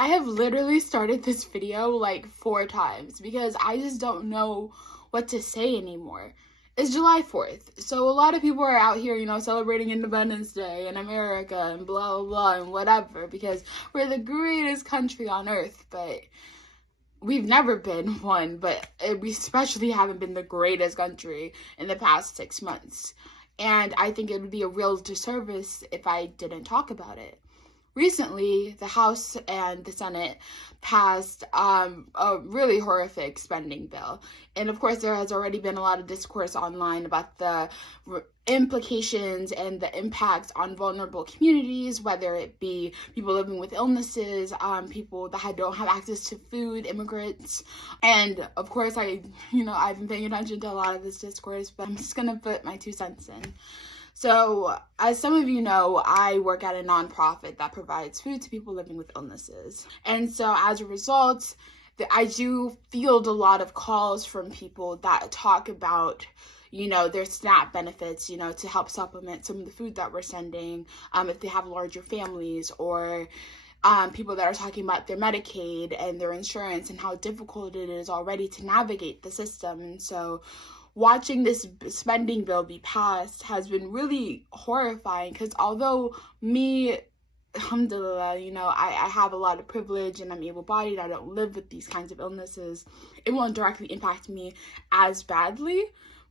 I have literally started this video like 4 times because I just don't know what to say anymore. It's July 4th, so a lot of people are out here, celebrating Independence Day in America and blah, blah, blah, and whatever, because we're the greatest country on earth, but we've never been one, but we especially haven't been the greatest country in the past 6 months. And I think it would be a real disservice if I didn't talk about it. Recently, the House and the Senate passed a really horrific spending bill. And of course, there has already been a lot of discourse online about the implications and the impacts on vulnerable communities, whether it be people living with illnesses, people that don't have access to food, immigrants. And of course, I've been paying attention to a lot of this discourse, but I'm just gonna put my 2 cents in. So, as some of you know, I work at a nonprofit that provides food to people living with illnesses. And so, as a result, I do field a lot of calls from people that talk about, their SNAP benefits, to help supplement some of the food that we're sending, if they have larger families, or people that are talking about their Medicaid and their insurance and how difficult it is already to navigate the system. And so, watching this spending bill be passed has been really horrifying because although me, alhamdulillah, I have a lot of privilege and I'm able-bodied, I don't live with these kinds of illnesses, it won't directly impact me as badly,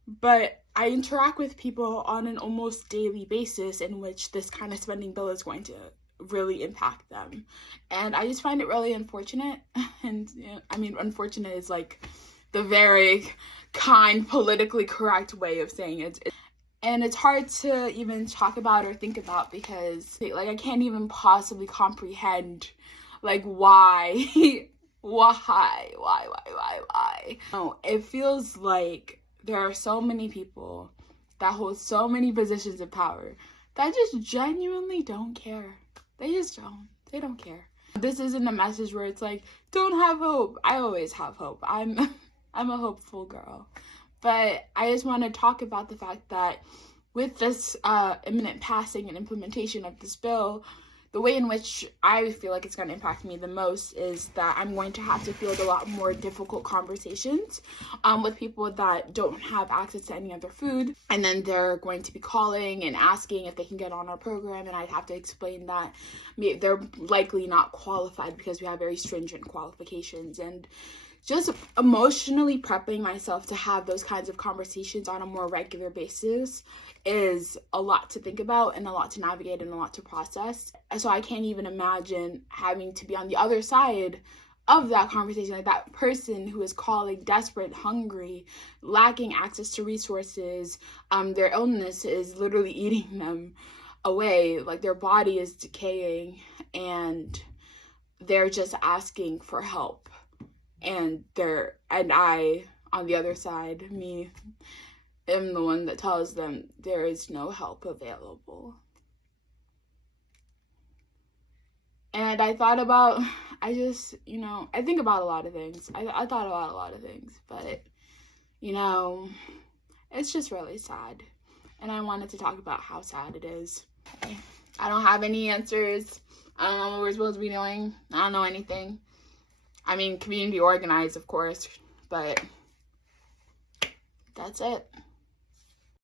but I interact with people on an almost daily basis in which this kind of spending bill is going to really impact them. And I just find it really unfortunate. And unfortunate is like the very kind, politically correct way of saying it. And it's hard to even talk about or think about because I can't even possibly comprehend why why. No, it feels like there are so many people that hold so many positions of power that just genuinely don't care. They just don't. They don't care. This isn't a message where it's like, don't have hope. I always have hope. I'm a hopeful girl. But I just want to talk about the fact that with this imminent passing and implementation of this bill, the way in which I feel like it's going to impact me the most is that I'm going to have to field a lot more difficult conversations with people that don't have access to any other food. And then they're going to be calling and asking if they can get on our program. And I'd have to explain that they're likely not qualified because we have very stringent qualifications. And just emotionally prepping myself to have those kinds of conversations on a more regular basis is a lot to think about and a lot to navigate and a lot to process. So I can't even imagine having to be on the other side of that conversation, like that person who is calling desperate, hungry, lacking access to resources. Their illness is literally eating them away, like their body is decaying and they're just asking for help. And I, on the other side, me, am the one that tells them there is no help available. And I thought about, I think about a lot of things. I thought about a lot of things, but, it's just really sad. And I wanted to talk about how sad it is. I don't have any answers. I don't know what we're supposed to be doing. I don't know anything. Community organized, of course, but that's it.